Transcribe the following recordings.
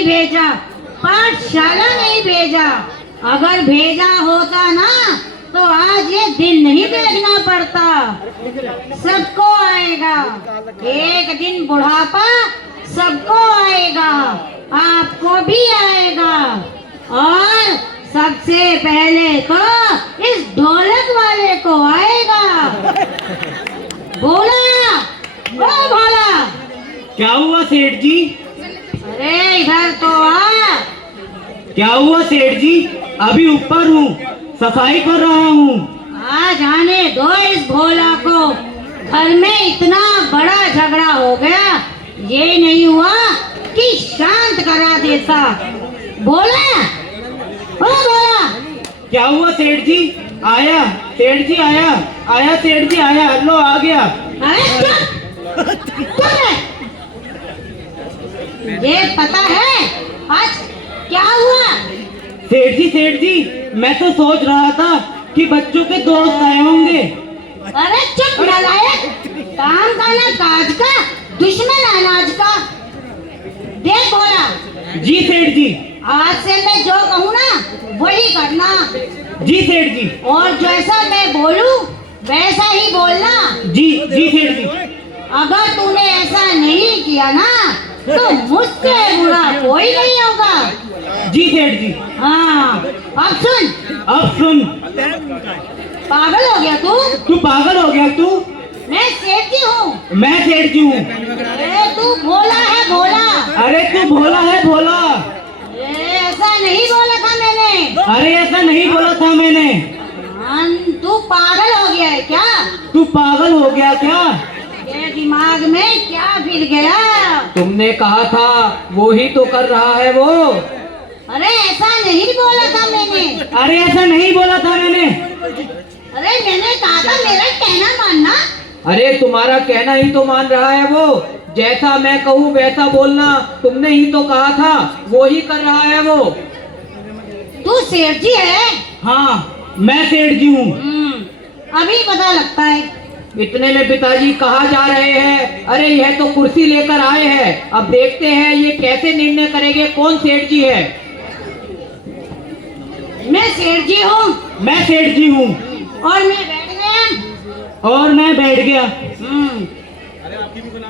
नहीं भेजा, पाठशाला नहीं भेजा। अगर भेजा होता ना तो आज ये दिन नहीं देखना पड़ता। सबको आएगा, एक दिन बुढ़ापा सबको आएगा, आपको भी आएगा। और सबसे पहले तो इस ढोलक वाले को आएगा। भोला, ओ भोला। क्या हुआ सेठ जी? अरे इधर तो आ। क्या हुआ सेठ जी? अभी ऊपर हूँ, सफाई कर रहा हूँ। आज आने दो इस भोला को। घर में इतना बड़ा झगड़ा हो गया, ये नहीं हुआ कि शांत करा देता। भोला, ओ भोला। क्या हुआ सेठ जी? आया सेठ जी, आया आया सेठ जी, आया। लो आ गया। अरे चुप है। ये पता है आज क्या हुआ? सेठ जी, मैं तो सोच रहा था कि बच्चों के दोस्त आए होंगे। अरे चुप नालायक, काम का ना काज का, दुश्मन अनाज का। देख भोला। जी सेठ जी। आज से मैं जो कहूँ ना वही करना। जी सेठ जी। और जैसा मैं बोलूं वैसा ही बोलना। जी जी सेठ जी। अगर तूने ऐसा नहीं किया ना तो मुझसे बुरा कोई नहीं होगा। जी सेठ जी। हाँ, अब सुन। अब सुन। पागल हो गया तू? तू पागल हो गया तू? मैं सेठ जी हूँ। मैं सेठ जी हूँ। अरे तू भोला है भोला। अरे तू भोला है भोला। ऐसा नहीं बोला था मैंने। अरे ऐसा नहीं बोला था मैंने। तू पागल हो गया है क्या? तू पागल हो गया क्या? तेरे दिमाग में क्या फिर गया? तुमने कहा था वो ही तो कर रहा है वो। अरे ऐसा नहीं बोला था मैंने। अरे ऐसा नहीं बोला था मैंने। अरे मैंने कहा था मेरा कहना मानना। अरे तुम्हारा कहना ही तो मान रहा है वो। जैसा मैं कहूँ वैसा बोलना, तुमने ही तो कहा था, वो ही कर रहा है वो। तू सेठ जी है? हाँ, मैं सेठ जी हूँ। अभी पता लगता है। इतने में पिताजी कहाँ जा रहे हैं? अरे यह तो कुर्सी लेकर आए हैं, अब देखते हैं ये कैसे निर्णय करेंगे कौन सेठ जी है। मैं सेठ जी हूँ। मैं सेठ जी हूँ। और मैं बैठ गया। और मैं बैठ गया।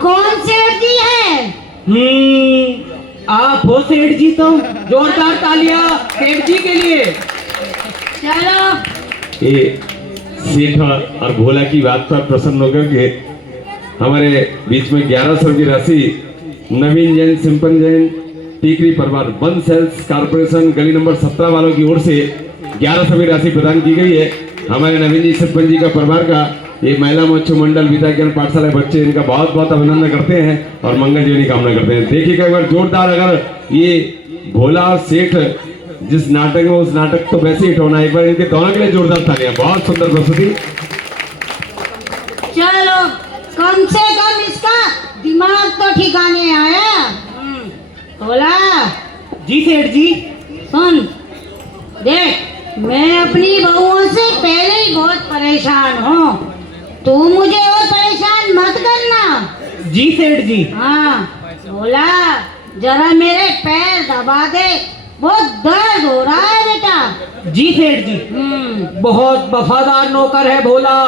कौन सेठ जी है? आप हो सेठ जी तो। जोरदार तालियां सेठ जी के लिए। चलो। ये सेठ और भोला की बात पर प्रसन्न होकर के हमारे बीच में 1100 की राशि नवीन जैन, सिंपल जैन, टीकरी परिवार वन सेल्स कारपोरेशन गली नंबर 17 वालों की ओर से 1100 की राशि प्रदान की गई है। हमारे नवीन जी सरपंच जी का परिवार का ये महिला मच्छू मंडल विद्या ज्ञान पाठशाला बच्चे इनका बहुत बहुत अभिनंदन करते हैं और मंगल जीवन की कामना करते हैं। देखिएगा एक बार जोरदार, अगर ये भोला और सेठ जिस नाटक में, उस नाटक तो वैसे हिट होना। एक बार इनके दोनों के लिए जोरदार तालियां। बहुत सुंदर प्रस्तुति। चलो, कम से कम इसका दिमाग तो ठिकाने आया। भोला जी सेठ जी। सुन, देख मैं अपनी बहुओं से पहले ही बहुत परेशान हूँ। तू मुझे और परेशान मत करना। जी सेठ जी। हाँ भोला, जरा मेरे पैर दबा दे, बहुत दर्द हो रहा है बेटा। जी सेठ जी। बहुत वफादार नौकर है भोला।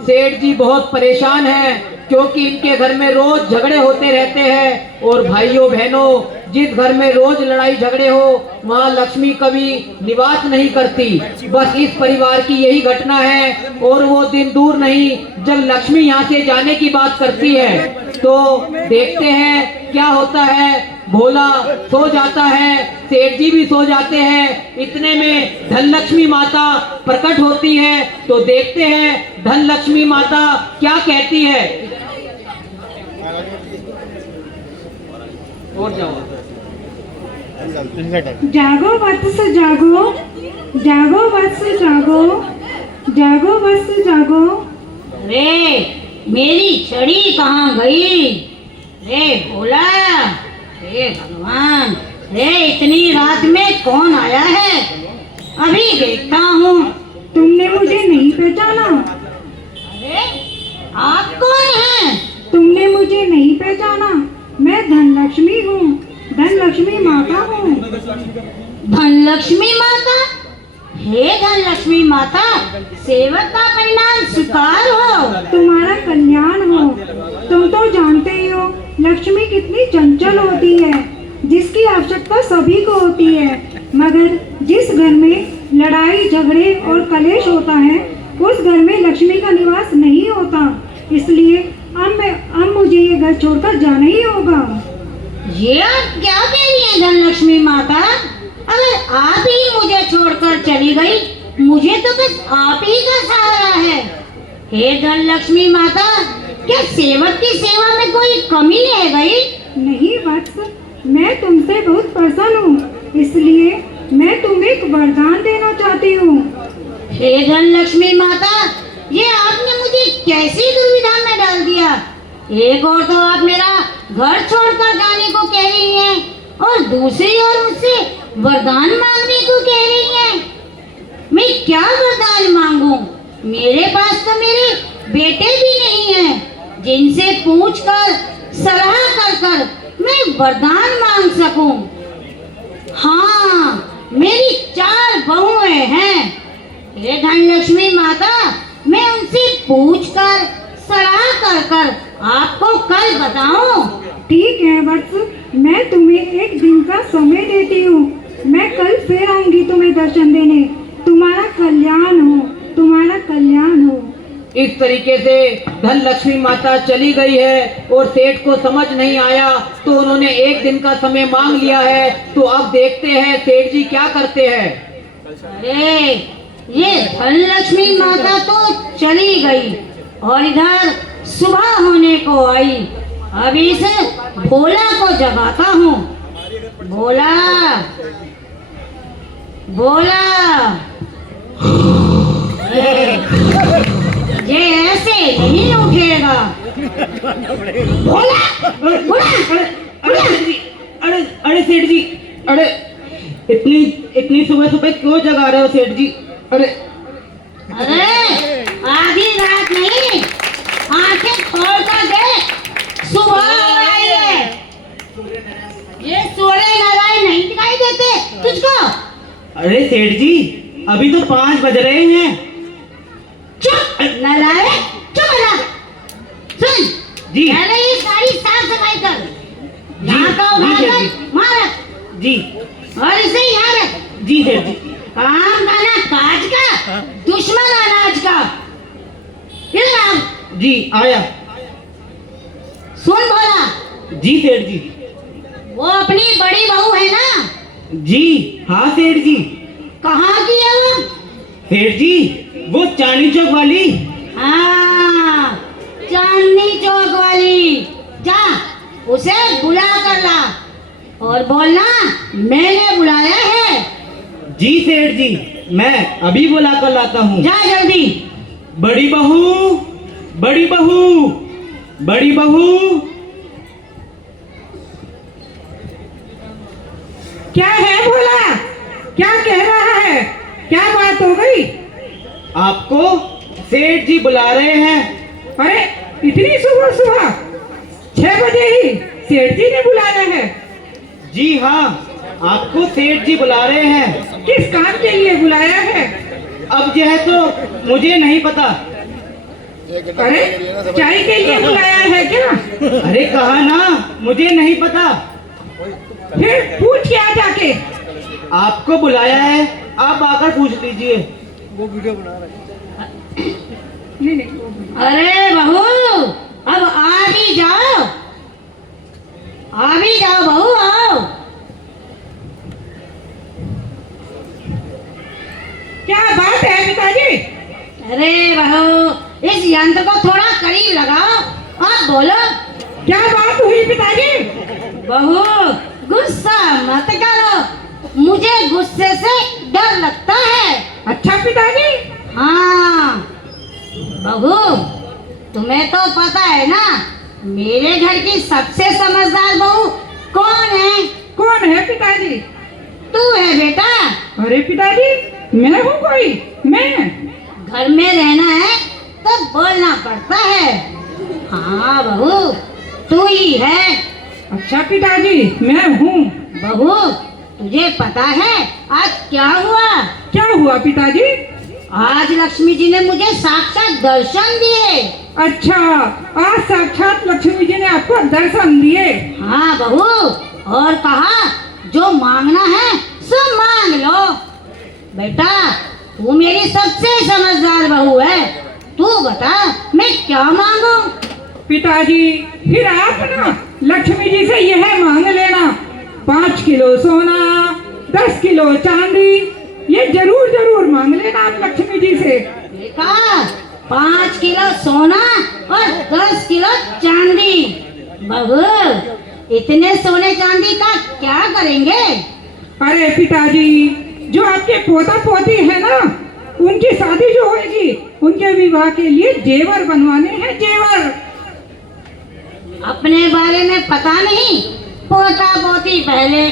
सेठ जी बहुत परेशान है क्योंकि इनके घर में रोज झगड़े होते रहते हैं। और भाइयों बहनों, जिस घर में रोज लड़ाई झगड़े हो वहाँ लक्ष्मी कभी निवास नहीं करती। बस इस परिवार की यही घटना है। और वो दिन दूर नहीं जब लक्ष्मी यहाँ से जाने की बात करती है। तो देखते हैं क्या होता है। भोला सो जाता है, सेठ जी भी सो जाते हैं। इतने में धन लक्ष्मी माता प्रकट होती है। तो देखते हैं धन लक्ष्मी माता क्या कहती है। और जागो वत्स जागो, जागो वत्स जागो, जागो वत्स जागो। रे मेरी छड़ी कहाँ गई? रे भोला, रे भगवान, रे इतनी रात में कौन आया है? अभी देखता हूँ। तुमने मुझे नहीं पहचाना? अरे आप कौन हैं? तुमने मुझे नहीं पहचाना? मैं धनलक्ष्मी हूँ, धन लक्ष्मी माता हूँ। धनलक्ष्मी माता? हे धनलक्ष्मी माता, सेवक का परिणाम स्वीकार हो। तुम्हारा कल्याण हो। तुम तो जानते ही हो लक्ष्मी कितनी चंचल होती है, जिसकी आवश्यकता सभी को होती है, मगर जिस घर में लड़ाई झगड़े और कलेश होता है उस घर में लक्ष्मी का निवास नहीं होता। इसलिए अब मुझे ये घर छोड़कर जाना ही होगा। ये आप क्या कह रही हैं धनलक्ष्मी माता? अगर आप ही मुझे छोड़कर चली गई, मुझे तो बस आप ही का सहारा है। हे धनलक्ष्मी माता, क्या सेवक की सेवा में कोई कमी रह गई? नहीं वत्स, मैं तुमसे बहुत प्रसन्न हूँ, इसलिए मैं तुम्हें एक वरदान देना चाहती हूँ। हे धनलक्ष्मी माता, ये आपने मुझे कैसी दुविधा में डाल दिया। एक और तो आप मेरा घर छोड़कर जाने को कह रही हैं और दूसरी ओर मुझसे वरदान मांगने को कह रही हैं। मैं क्या वरदान मांगूं? मेरे पास तो मेरे बेटे भी नहीं हैं जिनसे पूछकर सलाह कर कर मैं वरदान मांग सकूं। हाँ, मेरी 4 बहुएं हैं। हे धनलक्ष्मी माता, मैं उनसे पूछकर सलाह कर कर आपको कल बताऊं। ठीक है वत्स, मैं तुम्हें एक दिन का समय देती हूँ। मैं कल फिर आऊंगी तुम्हें दर्शन देने। तुम्हारा कल्याण हो, तुम्हारा कल्याण हो। इस तरीके से धन लक्ष्मी माता चली गई है और सेठ को समझ नहीं आया, तो उन्होंने एक दिन का समय मांग लिया है। तो अब देखते हैं सेठ जी क्या करते हैं। अरे, ये धनलक्ष्मी माता तो चली गई और इधर सुबह होने को आई। अभी से भोला को जगाता हूँ। भोला, भोला, ये ऐसे नहीं उठेगा। भोला, भोला, अरे सेठ जी, अरे इतनी सुबह सुबह क्यों जगा रहे हो सेठ जी? अरे आधी रात नहीं, आंखें खोल कर देख, सुबह हो रही है। ये सूर्य नारायण नहीं दिखाई देते तुझको? अरे सेठ जी, अभी तो 5 बज रहे हैं। चुप नारायण, चुप ना। सुन जी। पहले ये सारी साफ सफाई कर, यहाँ का उठाकर मार जी और इसे यहाँ रख। जी सेठ जी। काम खाना काज का, दुश्मन अनाज का। इधर आ। जी आया। सुन भोला, जी सेठ जी। वो अपनी बड़ी बहू है ना? जी हाँ सेठ जी। कहाँ की है वो? सेठ जी, वो चांदनी चौक वाली। हाँ, चांदनी चौक वाली। जा, उसे बुला कर ला और बोलना मैंने बुलाया है। जी सेठ जी, मैं अभी बुला कर लाता हूँ। जा जल्दी। बड़ी बहू, बड़ी बहू, बड़ी बहू। क्या है भोला? क्या कह रहा है? क्या बात हो गई? आपको सेठ जी बुला रहे हैं। अरे इतनी सुबह सुबह 6 बजे ही सेठ जी ने बुलाया है? जी हाँ, आपको सेठ जी बुला रहे हैं। किस काम के लिए बुलाया है? अब यह तो मुझे नहीं पता। अरे चाय के लिए बुलाया है क्या? अरे कहा ना, मुझे नहीं पता। फिर पूछ के आ जाके। आपको बुलाया है, आप आकर पूछ लीजिए। अरे बहू, अब आ भी जाओ, आ भी जाओ बहू, आओ। क्या बात है पिताजी? अरे बहू, इस यंत्र को थोड़ा करीब लगाओ और बोलो। क्या बात हुई पिताजी? बहू, गुस्सा मत करो, मुझे गुस्से से डर लगता है। अच्छा पिताजी। हाँ बहू, तुम्हें तो पता है ना, मेरे घर की सबसे समझदार बहू कौन है? कौन है पिताजी? तू है बेटा। अरे पिताजी, मैं हूँ कोई? मैं? घर में रहना है तो बोलना पड़ता है। हाँ बहू, तू ही है। अच्छा पिताजी, मैं हूँ। बहू, तुझे पता है आज क्या हुआ? क्या हुआ पिताजी? आज लक्ष्मी जी ने मुझे साक्षात दर्शन दिए। अच्छा, आज साक्षात लक्ष्मी जी ने आपको दर्शन दिए? हाँ बहू, और कहा जो मांगना है सो मांग लो। बेटा, तू मेरी सबसे समझदार बहू है, तू बता मैं क्या मांगू? पिताजी, फिर आप ना लक्ष्मी जी से यह मांग लेना, 5 किलो सोना, 10 किलो चांदी, ये जरूर जरूर मांग लेना आप लक्ष्मी जी से। देखा, 5 किलो सोना और 10 किलो चांदी। बहू, इतने सोने चांदी का क्या करेंगे? अरे पिताजी, जो आपके पोता पोती है ना, उनकी शादी जो होगी, उनके विवाह के लिए जेवर बनवाने हैं, जेवर। अपने बारे में पता नहीं, पोता पोती पहले।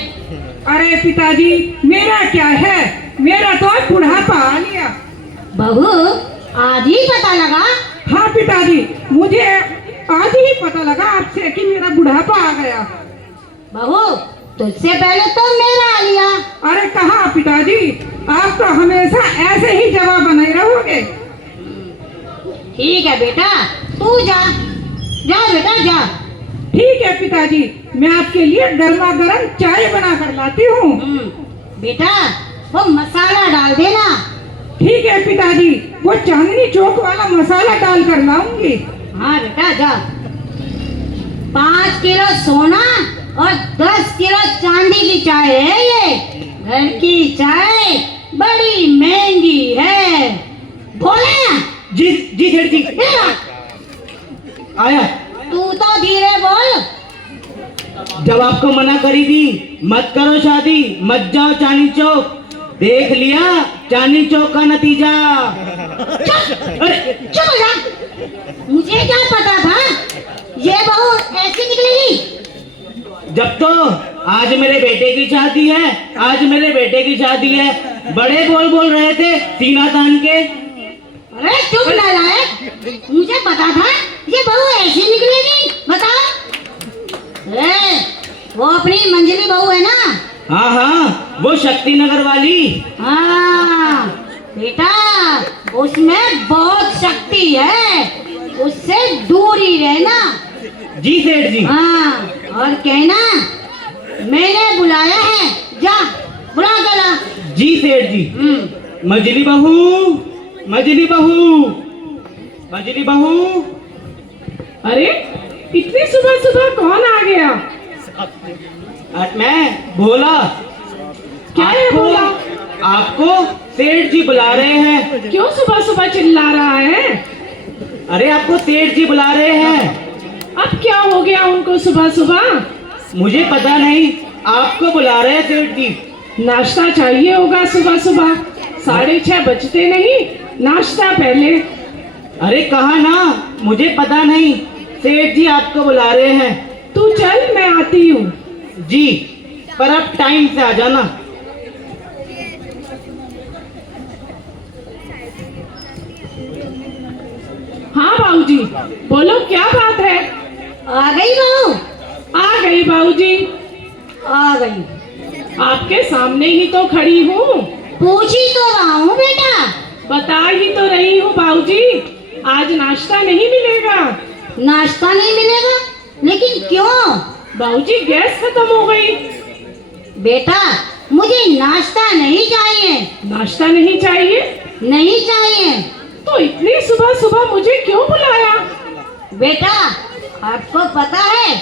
अरे पिताजी, मेरा क्या है, मेरा तो बुढ़ापा आ लिया। बहू, आज ही पता लगा? हाँ पिताजी, मुझे आज ही पता लगा आपसे कि मेरा बुढ़ापा आ गया। बहू, तुझसे पहले तो मेरा आ लिया। अरे कहाँ पिताजी, आप तो हमेशा ऐसे ही जवाब बनाए रहोगे। ठीक है बेटा, तू जा, जा बेटा जा। ठीक है पिताजी, मैं आपके लिए गर्मा गर्म चाय बना कर लाती हूँ। बेटा, वो मसाला डाल देना। ठीक है पिताजी, वो चांदनी चौक वाला मसाला डाल कर लाऊंगी। हाँ बेटा जा। 5 किलो सोना और 10 किलो चांदी की चाय है ये। घर की चाय बड़ी महंगी है। बोले जी जी सेठ जी, आया। तू तो धीरे बोल। जब आपको मना करी थी मत करो शादी, मत जाओ चांदनी चौक, देख लिया चांदनी चौक का नतीजा। अरे चुप हो जा। मुझे क्या पता था ये बहू ऐसी निकलेगी। जब तो आज मेरे बेटे की शादी है, आज मेरे बेटे की शादी है, बड़े बोल बोल रहे थे सीना तान के। अरे चुप नालायक, मुझे पता था ये बहू ऐसी निकलेगी। बता। वो अपनी मंजली बहू है ना? हाँ हाँ, वो शक्ति नगर वाली। हाँ बेटा, उसमें बहुत शक्ति है, उससे दूर ही रहना। जी सेठ जी। हाँ, और कहना मैंने बुलाया है, जा बुला कर ला। जी सेठ जी। मजली बहू, मजली बहू, मजली बहू। अरे इतनी सुबह सुबह कौन आ गया? मैं भोला। क्या है भोला? आपको सेठ जी बुला रहे हैं। क्यों सुबह सुबह चिल्ला रहा है? अरे आपको सेठ जी बुला रहे हैं। अब क्या हो गया उनको सुबह सुबह? मुझे पता नहीं, आपको बुला रहे हैं सेठ जी। नाश्ता चाहिए होगा सुबह सुबह, 6:30 बजते नहीं, नाश्ता पहले। अरे कहा ना, मुझे पता नहीं, सेठ जी आपको बुला रहे हैं। तू चल, मैं आती हूँ। जी, पर अब टाइम से आ जाना। हाँ बाबूजी, बोलो क्या बात है? आ गई बहू? आ गई बाबूजी, आ गई। आपके सामने ही तो खड़ी हूँ। पूछ ही तो रहा हूँ बेटा। बता ही तो रही हूँ बाबूजी, आज नाश्ता नहीं मिलेगा। नाश्ता नहीं मिलेगा? लेकिन क्यों? बाबूजी गैस खत्म हो गई। बेटा, मुझे नाश्ता नहीं चाहिए। नाश्ता नहीं चाहिए? नहीं चाहिए। तो इतनी सुबह सुबह मुझे क्यों बुलाया? बेटा, आपको पता है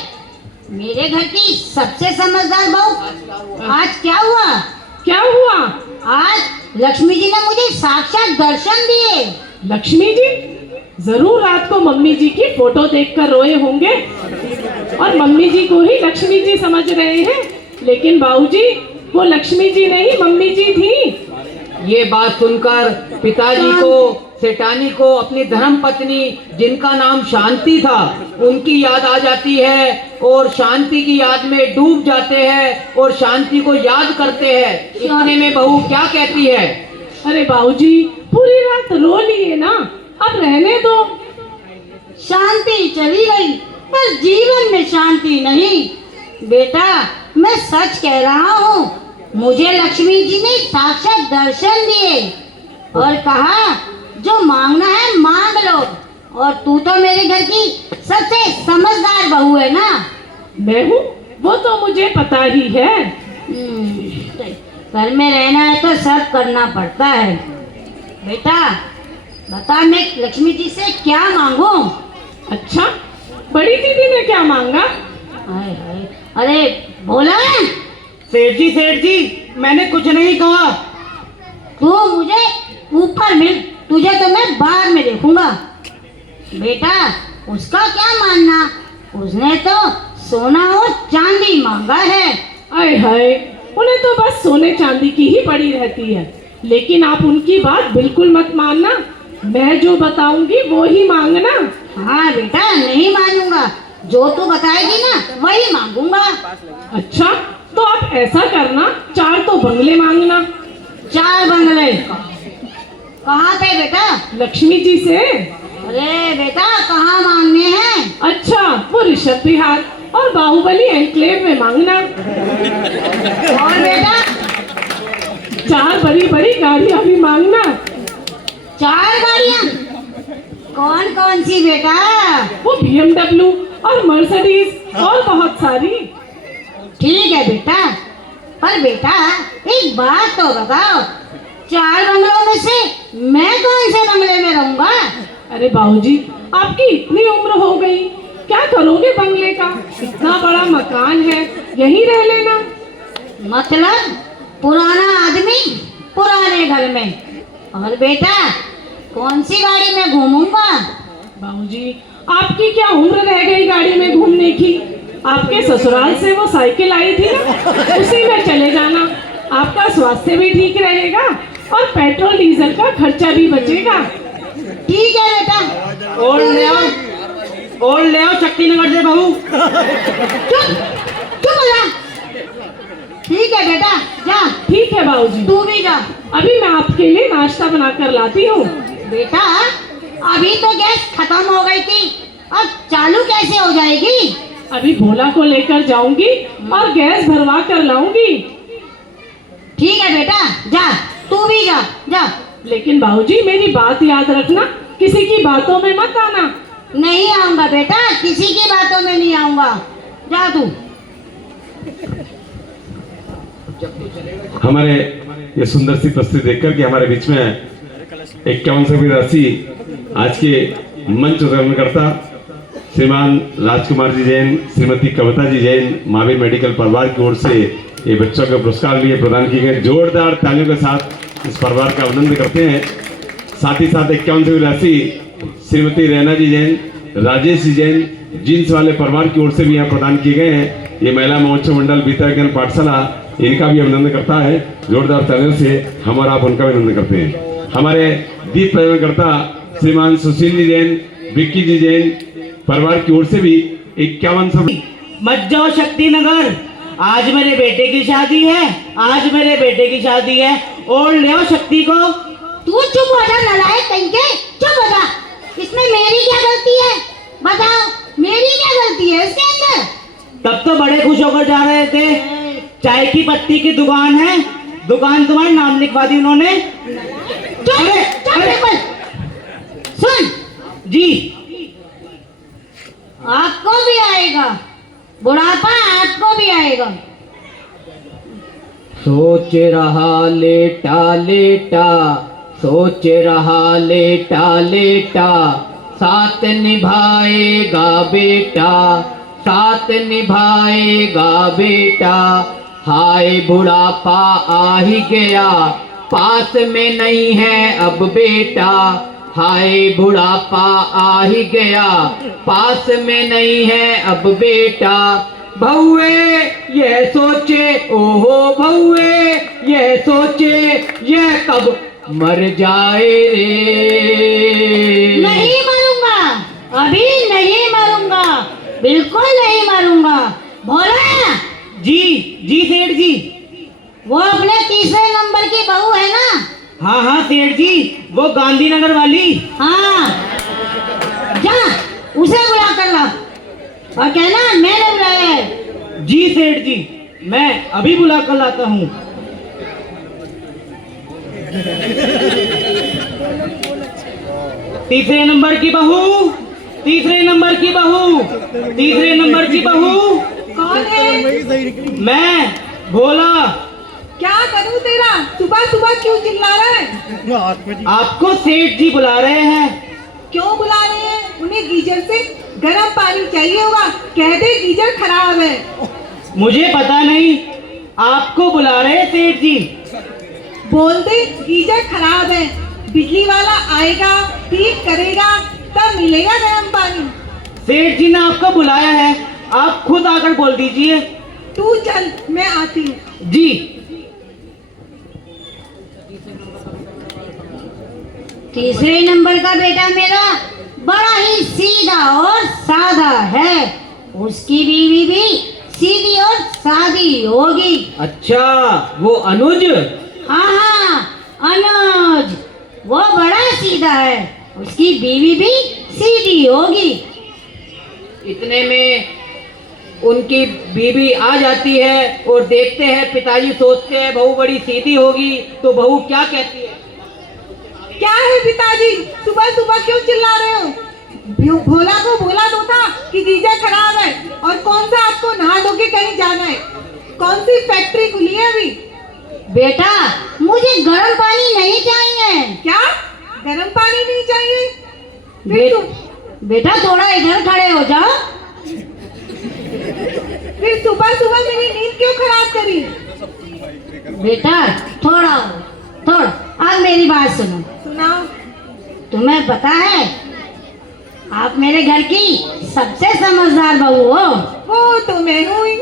मेरे घर की सबसे समझदार बहू आज क्या हुआ? क्या हुआ? आज लक्ष्मी जी ने मुझे साक्षात दर्शन दिए। लक्ष्मी जी? जरूर रात को मम्मी जी की फोटो देखकर रोए होंगे और मम्मी जी को ही लक्ष्मी जी समझ रहे हैं, लेकिन बाबूजी वो लक्ष्मी जी नहीं मम्मी जी थी। ये बात सुनकर पिताजी को, सेठानी को अपनी धर्म पत्नी जिनका नाम शांति था उनकी याद आ जाती है और शांति की याद में डूब जाते हैं और शांति को याद करते हैं। इतने में बहू क्या कहती है? अरे बाबूजी, पूरी रात रो लिए ना, अब रहने दो। शांति चली गई पर जीवन में शांति नहीं। बेटा मैं सच कह रहा हूँ, मुझे लक्ष्मी जी ने साक्षात दर्शन दिए और कहा जो मांगना है मांग लो। और तू तो मेरे घर की सबसे समझदार बहू है ना। मैं हूँ वो तो मुझे पता ही है। घर में रहना है तो सब करना पड़ता है। बेटा बता मैं लक्ष्मी जी से क्या मांगू? अच्छा, बड़ी दीदी ने क्या मांगा? हाय हाय, अरे बोला। सेठ जी मैंने कुछ नहीं कहा। तू मुझे ऊपर मिल, तुझे तो मैं बाद में देखूंगा। बेटा उसका क्या मानना, उसने तो सोना और चांदी मांगा है। आय हाय, उन्हें तो बस सोने चांदी की ही पड़ी रहती है। लेकिन आप उनकी बात बिल्कुल मत मानना, मैं जो बताऊंगी वो ही मांगना। हाँ बेटा नहीं मानूंगा, जो तू बताएगी ना वही मांगूंगा। अच्छा, तो आप ऐसा करना, 4 तो बंगले मांगना। 4 बंगले कहाँ पे बेटा? लक्ष्मी जी से। अरे बेटा कहाँ मांगने हैं? अच्छा, वो ऋषभ विहार और बाहुबली एनक्लेव में मांगना। और बेटा 4 बड़ी बड़ी गाड़ियां भी मांगना। 4 गाड़ियाँ? कौन कौन सी बेटा? वो BMW और मर्सिडीज और बहुत सारी। ठीक है बेटा, पर बेटा एक बात तो बताओ, 4 बंगलों में से मैं कौन से बंगले में रहूंगा? अरे बाबूजी, आपकी इतनी उम्र हो गई, क्या करोगे बंगले का? इतना बड़ा मकान है, यहीं रह लेना। मतलब पुराना आदमी पुराने घर में। और बेटा कौन सी गाड़ी में घूमूंगा? बाबूजी, आपकी क्या उम्र रह गई गाड़ी में घूमने की? आपके ससुराल से वो साइकिल आई थी ना, उसी में चले जाना। आपका स्वास्थ्य भी ठीक रहेगा और पेट्रोल डीजल का खर्चा भी बचेगा। ठीक है बेटा। और ले आओ शक्तिनगर से बहू। चुप बोला। ठीक है बेटा जा। ठीक है बाबूजी, तू भी जा। अभी मैं आपके लिए नाश्ता बना कर लाती हूँ। बेटा अभी तो गैस खत्म हो गई थी, अब चालू कैसे हो जाएगी? अभी भोला को लेकर जाऊंगी और गैस भरवा कर लाऊंगी। ठीक है बेटा जा, तू भी जा जा। लेकिन बाबूजी मेरी बात याद रखना, किसी की बातों में मत आना। नहीं आऊंगा बेटा, किसी की बातों में नहीं आऊंगा, जा तू। हमारे ये सुंदर सी प्रस्तुति देखकर कि हमारे बीच में 51वीं राशि आज के मंच करता श्रीमान राजकुमार जी जैन, श्रीमती कविता जी जैन, महावीर मेडिकल परिवार की ओर से ये बच्चों के पुरस्कार लिए प्रदान किए गए। जोरदार तालियों के साथ इस परिवार का अभिनंदन करते हैं। साथ ही साथ 51वीं राशि श्रीमती रैना जी जैन, राजेश जी जैन, जींस वाले परिवार की ओर से भी यहाँ प्रदान किए गए हैं। ये महिला महोत्सव मंडल विद्याज्ञान पाठशाला इनका भी अभिनंदन करता है। जोरदार तालियों से हम और आप उनका भी अभिनंदन करते हैं। हमारे दीप प्रदान करता श्रीमान सुशील जी जैन, विक्की जी जैन परिवार की ओर से भी 51 मत जाओ शक्तिनगर, आज मेरे बेटे की शादी है, आज मेरे बेटे की शादी है। और ले आओ शक्ति को। तू चुप हो जा नालायक कहीं के, चुप हो जा। इसमें मेरी क्या गलती है? बताओ मेरी क्या गलती है इसके अंदर? तब तो बड़े खुश होकर जा रहे थे, चाय की पत्ती की दुकान है, दुकान तुम्हारे नाम लिखवा दी उन्होंने। सुन जी, आपको भी आएगा बुढ़ापा, आपको भी आएगा। सोच रहा लेटा लेटा, सोच रहा लेटा लेटा, साथ निभाएगा बेटा, साथ निभाएगा बेटा। हाय बुढ़ापा आ ही गया, पास में नहीं है अब बेटा। हाय बुढ़ापा आ ही गया, पास में नहीं है अब बेटा। भौए ये सोचे, ओहो भौए ये सोचे, ये कब मर जाए रे। नहीं मरूंगा, अभी नहीं मरूंगा, बिल्कुल नहीं मरूंगा। भोला जी सेठ जी। वो अपने तीसरे नंबर की बहू है ना? हाँ सेठ जी, वो गांधीनगर वाली। हाँ जा, उसे बुला कर ला और कहना मैंने बुलाया है। जी सेठ जी, मैं अभी बुला कर लाता हूँ। तीसरे नंबर की बहू, तीसरे नंबर की बहू, तीसरे नंबर की बहू। कौन है? मैं भोला। क्या करूं तेरा? सुबह सुबह क्यों चिल्ला रहा है? आपको सेठ जी बुला रहे हैं। क्यों बुला रहे हैं? उन्हें गीजर से गर्म पानी चाहिए होगा, कह दे गीजर खराब है। मुझे पता नहीं, आपको बुला रहे हैं सेठ जी। बोल दे गीजर खराब है, बिजली वाला आएगा, ठीक करेगा, तब मिलेगा गर्म पानी। सेठ जी ने आपको बुलाया है, आप खुद आकर बोल दीजिए। तू चल, मैं आती हूँ। जी। तीसरे नंबर का बेटा मेरा बड़ा ही सीधा और साधा है, उसकी बीवी भी सीधी और सादी होगी। अच्छा, वो अनुज? हाँ हाँ, अनुज, वो बड़ा सीधा है, उसकी बीवी भी सीधी होगी। इतने में उनकी बीवी आ जाती है और देखते हैं, पिताजी सोचते हैं बहू बड़ी सीधी होगी, तो बहू क्या कहती है? क्या है पिताजी, सुबह सुबह क्यों चिल्ला रहे हो? भोला को बोला तो था कि गीजर खराब है, और कौन सा आपको नहा धो के कहीं जाना है? कौन सी फैक्ट्री खुली है अभी? बेटा, मुझे गर्म पानी नहीं चाहिए। क्या गर्म पानी नहीं चाहिए? बेटा थोड़ा इधर खड़े हो जाओ। फिर सुबह सुबह मेरी नींद क्यों खराब करी? बेटा थोड़ा थोड़ा, अब मेरी बात सुनो। सुनाओ। तुम्हें पता है, आप मेरे घर की सबसे समझदार बहू हो। वो तो मैं हूँ ही।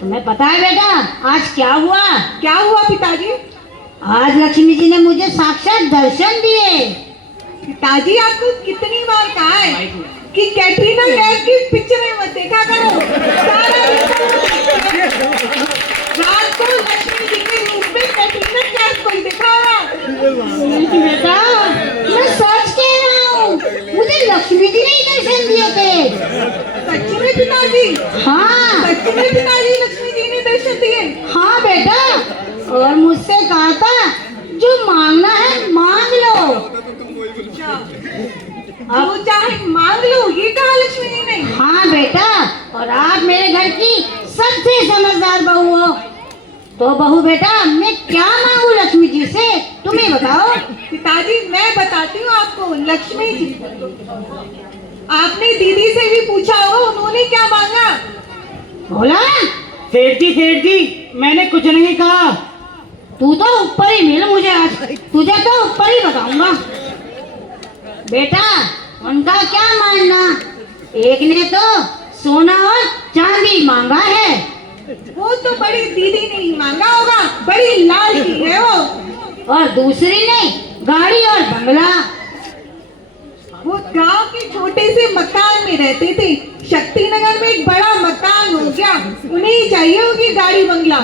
तुम्हें पता है बेटा, आज क्या हुआ? क्या हुआ पिताजी? आज लक्ष्मी जी ने मुझे साक्षात दर्शन दिए। पिताजी आपको कितनी बार कहा है कि कैटरीना कैफ की पिक्चरें मत देखा करो। रात को लक्ष्मी जी के रूप में कैटरीना कैफ को ही देखा होगा। बेटा मैं सच कह रहा हूँ, मुझे लक्ष्मी जी ने ही दर्शन दिए थे। सच में पिताजी? हाँ सच में पिताजी लक्ष्मी जी ने दर्शन दिए? हाँ बेटा, और मुझसे कहा था जो मांगना है मांग लो। जो चाहे मांग लो, ये कहा लक्ष्मी जी ने? हाँ बेटा, और आप मेरे घर की सबसे समझदार बहू हो, तो बहू बेटा मैं क्या मांगू लक्ष्मी जी से, तुम्हें बताओ। पिताजी मैं बताती हूँ आपको। लक्ष्मी जी, आपने दीदी से भी पूछा होगा, उन्होंने क्या मांगा? बोला? सेठ जी, मैंने कुछ नहीं कहा। तू तो ऊपर ही मिल मुझे, आज तुझे तो ऊपर ही बताऊंगा। बेटा उनका क्या मानना, एक ने तो सोना और चांदी मांगा है। वो तो बड़ी दीदी ने ही मांगा होगा, बड़ी लालची है वो। और दूसरी ने गाड़ी और बंगला। वो गांव के छोटे से मकान में रहते थे, शक्तिनगर में एक बड़ा मकान हो गया, उन्हें ही चाहिए होगी गाड़ी बंगला।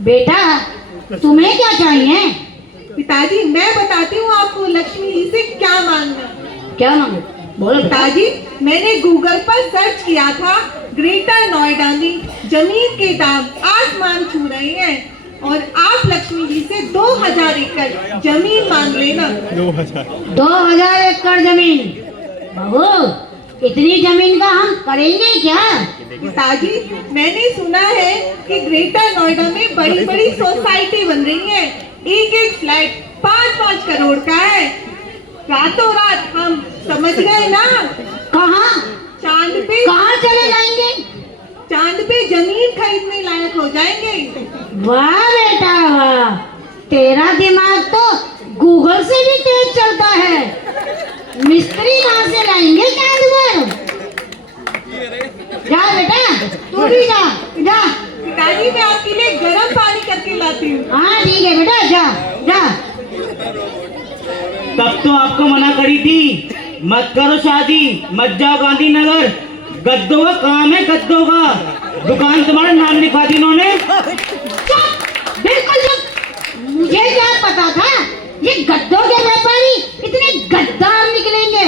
बेटा तुम्हें क्या चाहिए? पिताजी मैं बताती हूँ आपको लक्ष्मी जी से क्या मांगना। क्या मांगो, बोलो बेटा। पिताजी मैंने गूगल पर सर्च किया था, ग्रेटर नोएडा में जमीन के दाम आसमान छू रहे हैं, और आप लक्ष्मी जी से 2000 एकड़ जमीन मांग लेना। 2000 एकड़ जमीन? बहू इतनी जमीन का हम करेंगे क्या? पिताजी मैंने सुना है कि ग्रेटर नोएडा में बड़ी बड़ी सोसाइटी बन रही है, एक एक फ्लैट 5-5 करोड़ का है। रातों रात हम समझ गए ना। कहाँ? चांद पे। कहाँ चले जाएंगे? चांद पे जमीन खरीदने लायक हो जाएंगे। वाह बेटा वाह, तेरा दिमाग तो गूगल से भी तेज चलता है। मिस्त्री कहाँ से लाएंगे चांद पर? जा बेटा तू भी जा। पिताजी मैं आपके लिए गर्म पानी करके लाती हूँ। हाँ ठीक है बेटा, जा। तब तो आपको मना करी थी, मत करो शादी, मत जाओ गांधीनगर, गद्दों का काम है, गद्दों का। दुकान तुम्हारा नाम लिखा दी इन्होंने। बिल्कुल चुप। मुझे क्या पता था ये गद्दों के व्यापारी इतने गद्दार निकलेंगे।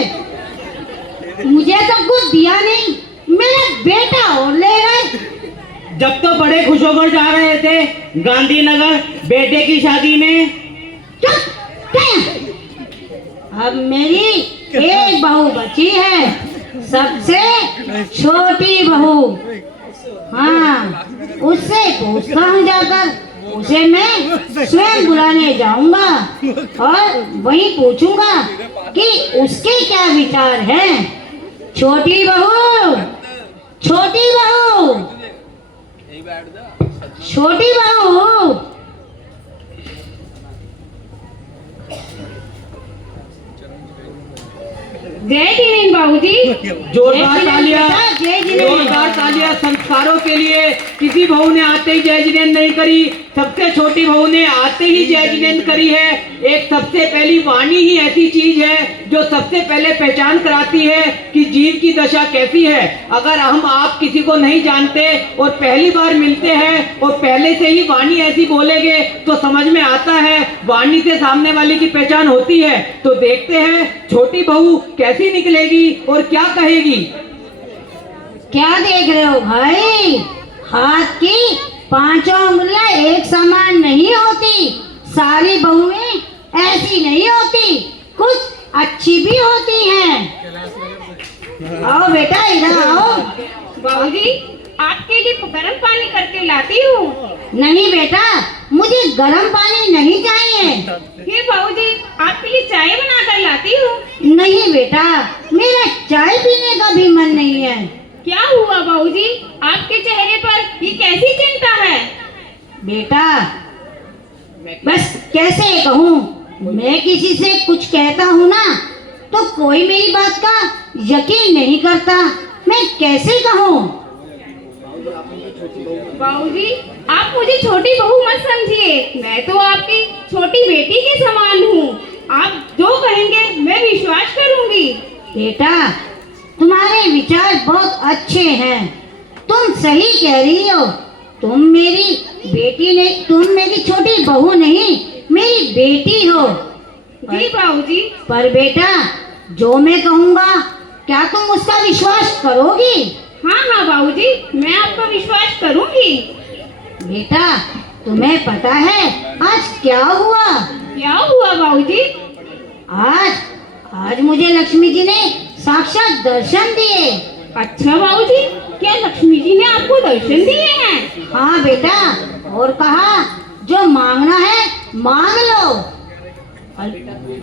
मुझे तो कुछ दिया नहीं, मेरा बेटा और ले गए। जब तो बड़े खुश होकर जा रहे थे गांधीनगर बेटे की शादी में। चुप! अब मेरी एक बहू बची है, सबसे छोटी बहू। हाँ, उससे पूछता हूँ जाकर, उसे मैं स्वयं बुलाने जाऊंगा और वही पूछूंगा कि उसके क्या विचार हैं। छोटी बहू, छोटी बहू, छोटी बहू। जय जिनेंद्र बाबूजी। जोरदार तालियां, जय जिनेंद्र। जोरदार तालियां संस्कारों के लिए। किसी बहू ने आते ही जय जिनेंद्र नहीं करी, सबसे छोटी बहू ने आते ही जय जिनेंद्र करी है। एक सबसे पहली वाणी ही ऐसी चीज है जो सबसे पहले पहचान कराती है कि जीव की दशा कैसी है। अगर हम आप किसी को नहीं जानते और पहली बार मिलते हैं और पहले से ही वाणी ऐसी बोलेंगे तो समझ में आता है, वाणी से सामने वाले की पहचान होती है। तो देखते हैं छोटी बहू कैसी निकलेगी और क्या कहेगी। क्या देख रहे हो भाई? हाथ की पांचों उंगलियां एक समान नहीं होती, सारी बहुएं ऐसी नहीं होती, कुछ अच्छी भी होती हैं। आओ बेटा, इधर आओ। बाबूजी, आपके लिए गर्म पानी करके लाती हूँ। नहीं बेटा, मुझे गर्म पानी नहीं चाहिए। फिर बाबूजी, आपके लिए चाय बनाकर लाती हूँ। नहीं बेटा, मेरा चाय पीने का भी मन नहीं है। क्या हुआ बाबूजी, आपके चेहरे पर ये कैसी चिंता है? बेटा, बस कैसे कहूँ, मैं किसी से कुछ कहता हूँ ना तो कोई मेरी बात का यकीन नहीं करता। मैं कैसे कहूँ? बाबूजी, आप मुझे छोटी बहू मत समझिए, मैं तो आपकी छोटी बेटी के समान हूँ। आप जो कहेंगे मैं विश्वास करूँगी। बेटा, तुम्हारे विचार बहुत अच्छे हैं, तुम सही कह रही हो। तुम मेरी बेटी नहीं, तुम मेरी छोटी बहू नहीं, मेरी बेटी हो। जी बाबूजी। पर बेटा, जो मैं कहूँगा क्या तुम उसका विश्वास करोगी? हाँ हाँ बाबूजी, मैं आपका विश्वास करूँगी। बेटा, तुम्हें पता है आज क्या हुआ? क्या हुआ बाबूजी? आज मुझे लक्ष्मी जी ने साक्षात दर्शन दिए। अच्छा बाबूजी, क्या लक्ष्मी जी ने आपको दर्शन दिए हैं? हाँ बेटा, और कहा जो मांगना है मांग लो।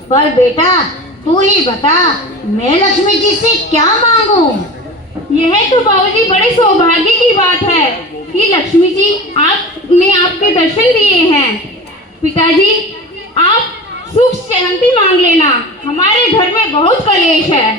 पर बेटा, तू ही बता, मैं लक्ष्मी जी से क्या मांगूं? यह तो बाबूजी बड़े सौभाग्य की बात है कि लक्ष्मी जी आपने आपके दर्शन दिए हैं। पिताजी, आप सुख शांति मांग लेना। हमारे घर में बहुत कलेश है,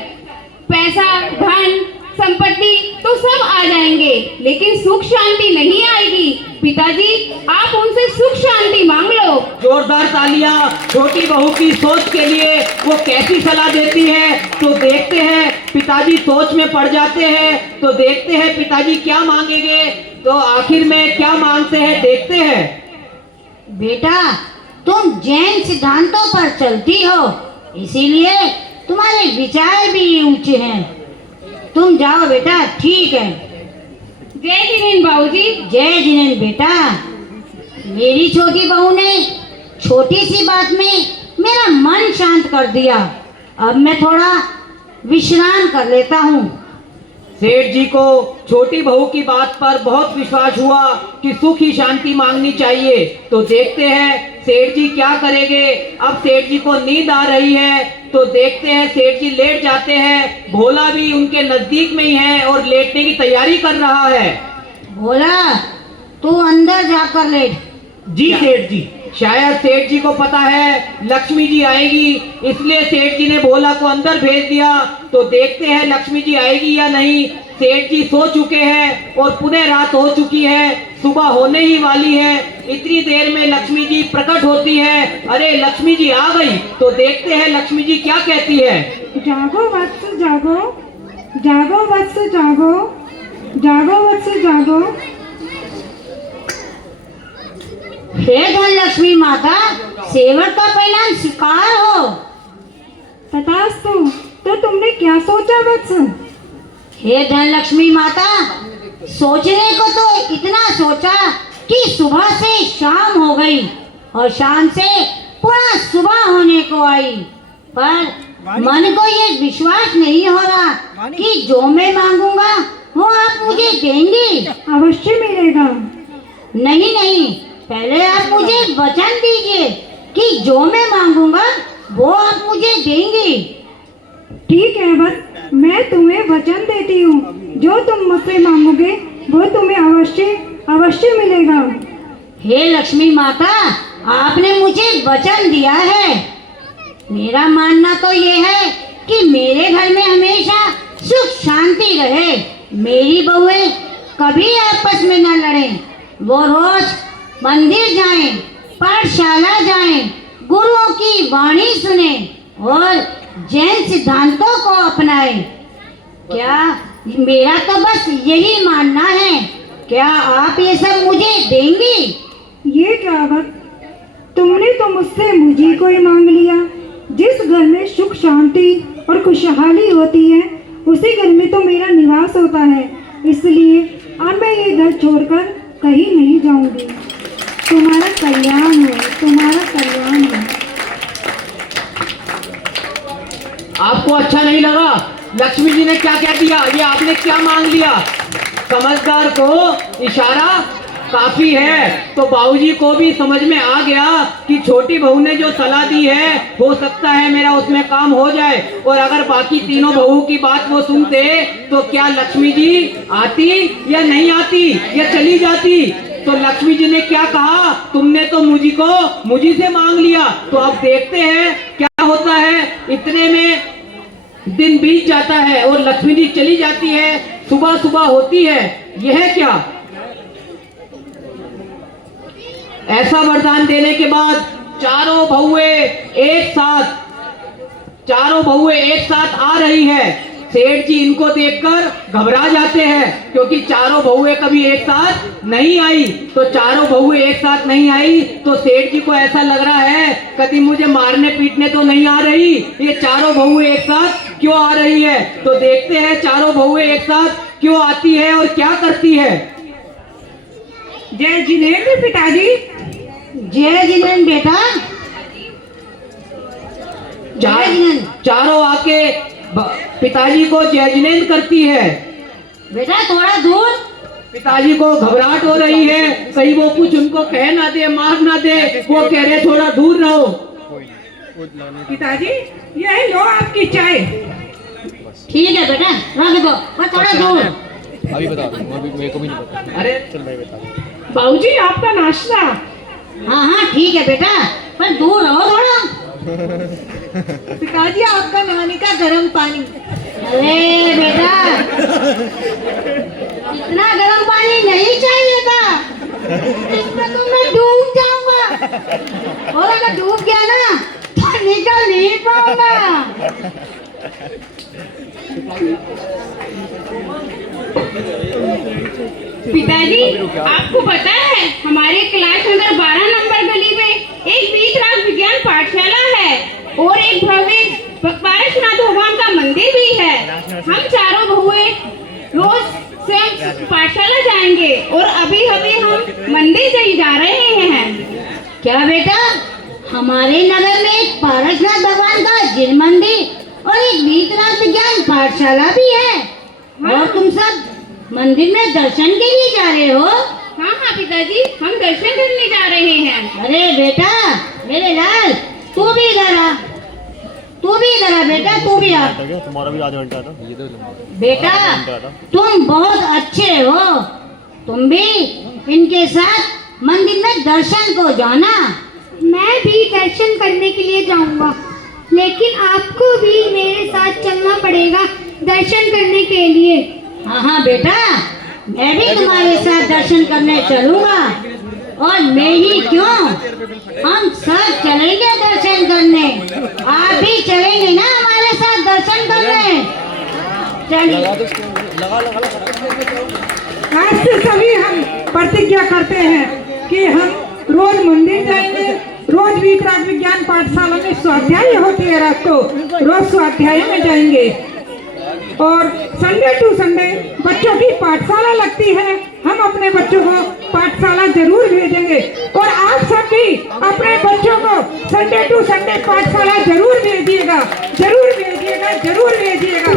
पैसा धन संपत्ति तो सब आ जाएंगे, लेकिन सुख शांति नहीं आएगी। पिताजी, आप उनसे सुख शांति मांग लो। जोरदार तालियां छोटी बहू की सोच के लिए। वो कैसी सलाह देती है तो देखते हैं। पिताजी सोच में पड़ जाते हैं तो देखते हैं पिताजी क्या मांगेंगे, तो आखिर में क्या मांगते हैं देखते हैं। बेटा, तुम जैन सिद्धांतों पर चलती हो, इसीलिए तुम्हारे विचार भी ऊंचे हैं। तुम जाओ बेटा, ठीक है। जय जिनेंद्र बाबूजी। जय जिनेंद्र बेटा। मेरी छोटी बहू ने छोटी सी बात में मेरा मन शांत कर दिया। अब मैं थोड़ा विश्राम कर लेता हूँ। सेठ जी को छोटी बहू की बात पर बहुत विश्वास हुआ कि सुख ही शांति मांगनी चाहिए। तो देखते हैं सेठ जी क्या करेंगे। अब सेठ जी को नींद आ रही है तो देखते हैं सेठ जी लेट जाते हैं। भोला भी उनके नजदीक में ही है और लेटने की तैयारी कर रहा है। भोला, तू अंदर जाकर लेट। जी सेठ जी। शायद सेठ जी को पता है लक्ष्मी जी आएगी, इसलिए सेठ जी ने भोला को अंदर भेज दिया। तो देखते हैं लक्ष्मी जी आएगी या नहीं। सेठ जी सो चुके हैं और पुनः रात हो चुकी है, सुबह होने ही वाली है। इतनी देर में लक्ष्मी जी प्रकट होती है। अरे लक्ष्मी जी आ गई। तो देखते हैं लक्ष्मी जी क्या कहती है। जागो वत्स जागो, जागो वत्स जागो, जागो वत्स जागो। हे धन लक्ष्मी माता, सेवक का परिणाम स्वीकार हो। तथास्तु। तो तुमने क्या सोचा वत्स? हे धन लक्ष्मी माता, सोचने को तो इतना सोचा कि सुबह से शाम हो गई और शाम से पूरा सुबह होने को आई, पर मन को ये विश्वास नहीं हो रहा कि जो मैं मांगूंगा वो आप मुझे देंगी। अवश्य मिलेगा। नहीं नहीं, पहले आप मुझे वचन दीजिए कि जो मैं मांगूंगा वो आप मुझे देंगी। ठीक है, बस मैं तुम्हें वचन देती हूँ, जो तुम मुझसे मांगोगे वो तुम्हें अवश्य मिलेगा। हे लक्ष्मी माता, आपने मुझे वचन दिया है। मेरा मानना तो ये है कि मेरे घर में हमेशा सुख शांति रहे, मेरी बहुएं कभी आपस में न लड़ें, वो रोज मंदिर जाएं, पाठशाला जाएं, गुरुओं की वाणी सुने और जैन सिद्धांतों को अपनाएं। क्या मेरा तो बस यही मानना है। क्या आप ये सब मुझे देंगी? ये क्या बात, तुमने तो मुझसे मुझे को ही मांग लिया। जिस घर में सुख शांति और खुशहाली होती है उसी घर में तो मेरा निवास होता है, इसलिए अब मैं ये घर छोड़कर कहीं नहीं जाऊंगी। तुम्हारा कल्याण हो, तुम्हारा कल्याण हो। आपको अच्छा नहीं लगा? लक्ष्मी जी ने क्या कह दिया? ये आपने क्या मांग लिया? समझदार को इशारा काफी है। तो बाबूजी को भी समझ में आ गया कि छोटी बहू ने जो सलाह दी है हो सकता है मेरा उसमें काम हो जाए, और अगर बाकी तीनों बहू की बात वो सुनते तो क्या लक्ष्मी जी आती या नहीं आती या चली जाती? तो लक्ष्मी जी ने क्या कहा, तुमने तो मुझी से मांग लिया, तो अब देखते हैं क्या होता है। इतने में दिन बीत जाता है और लक्ष्मी जी चली जाती है। सुबह सुबह होती है। यह क्या, ऐसा वरदान देने के बाद चारों बहुएं एक साथ आ रही है। सेठ जी इनको देखकर घबरा जाते हैं, क्योंकि चारों बहुएं कभी एक साथ नहीं आई। तो चारों बहुएं एक साथ नहीं आई तो सेठ जी को ऐसा लग रहा है कभी मुझे मारने पीटने तो नहीं आ रही, ये चारों बहुएं एक साथ क्यों आ रही है। तो देखते हैं चारों बहुएं एक साथ क्यों आती है और क्या करती है। जय जिनेंद्र पिताजी। जय जिनेंद्र बेटा। चारों आके पिताजी को जय जिनेंद्र करती है। बेटा थोड़ा दूर। पिताजी को घबराहट हो रही है, कहीं वो कुछ उनको कह ना दे, मार ना दे। वो कह रहे थोड़ा दूर रहो। पिताजी यही लो आपकी चाय। ठीक है बेटा, रख दो, बस थोड़ा दूर। अभी बता दो, अभी मेरे को भी नहीं पता। अरे चल मैं बता दूं। बाबूजी आपका नाश्ता। हाँ हाँ ठीक है बेटा, पर दूर रहो थोड़ा। पिताजी आपका नहाने का गर्म पानी। अरे बेटा, इतना गर्म पानी नहीं चाहिए था, इसमें तो मैं डूब जाऊंगा, और अगर डूब गया ना तो निकल नहीं पाऊंगा। पिताजी आपको पता है हमारे क्लास नंबर 12 नंबर गली में एक वीतराग विज्ञान पाठशाला है और एक भव्य पारसनाथ भगवान का मंदिर भी है। हम चारों बहुएं रोज स्वयं पाठशाला जाएंगे और अभी हम मंदिर जा रहे हैं। क्या बेटा, हमारे नगर में एक पारसनाथ भगवान का जिन मंदिर और एक वीतराग विज्ञान पाठशाला भी है, और तुम सब मंदिर में दर्शन के लिए जा रहे हो? हाँ हाँ पिताजी, हम दर्शन करने जा रहे हैं। अरे बेटा मेरे लाल, तू भी इधर आ, तू भी इधर आ बेटा, तू भी आ। तुम्हारा भी आधा घंटा था ये तो। बेटा तुम बहुत अच्छे हो, तुम भी इनके साथ मंदिर में दर्शन को जाना। मैं भी दर्शन करने के लिए जाऊंगा, लेकिन आपको भी मेरे साथ चलना पड़ेगा दर्शन करने के लिए। हाँ हाँ बेटा, मैं भी तुम्हारे साथ दर्शन करने चलूंगा, और मैं ही क्यों, हम सब चलेंगे दर्शन करने। आप भी चलेंगे ना हमारे साथ दर्शन करने? चलिए। आज से सभी हम प्रतिज्ञा करते हैं कि हम रोज मंदिर जाएंगे, रोज वीतराग विज्ञान पाठशाला में स्वाध्याय होती है रात को, रोज स्वाध्याय में जाएंगे। और संडे टू संडे बच्चों की पाठशाला लगती है। हम अपने बच्चों को पाठशाला जरूर भेजेंगे और आप सब भी अपने बच्चों को संडे टू संडे पाठशाला जरूर भेजिएगा, जरूर भेजिएगा, जरूर भेजिएगा।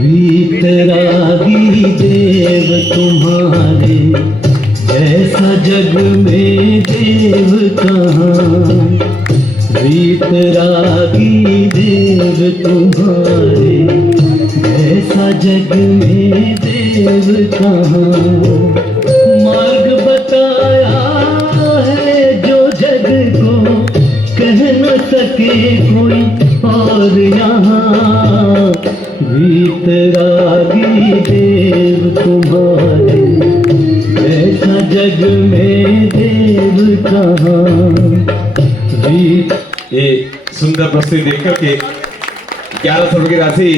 वीतरागी देव तुम्हारे ऐसा जग में देव कहाँ। वीतरागी देव तुम्हारे ऐसा जग में देव कहाँ। मार्ग बताया है जो जग को कह न सके कोई और यहाँ। वीतरागी देव तुम्हारे ऐसा जग में देव कहाँ। ये सुंदर प्रस्तुति देख करके 1100 रुपये की राशि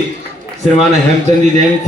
श्रीमान हेमचंद जी जैन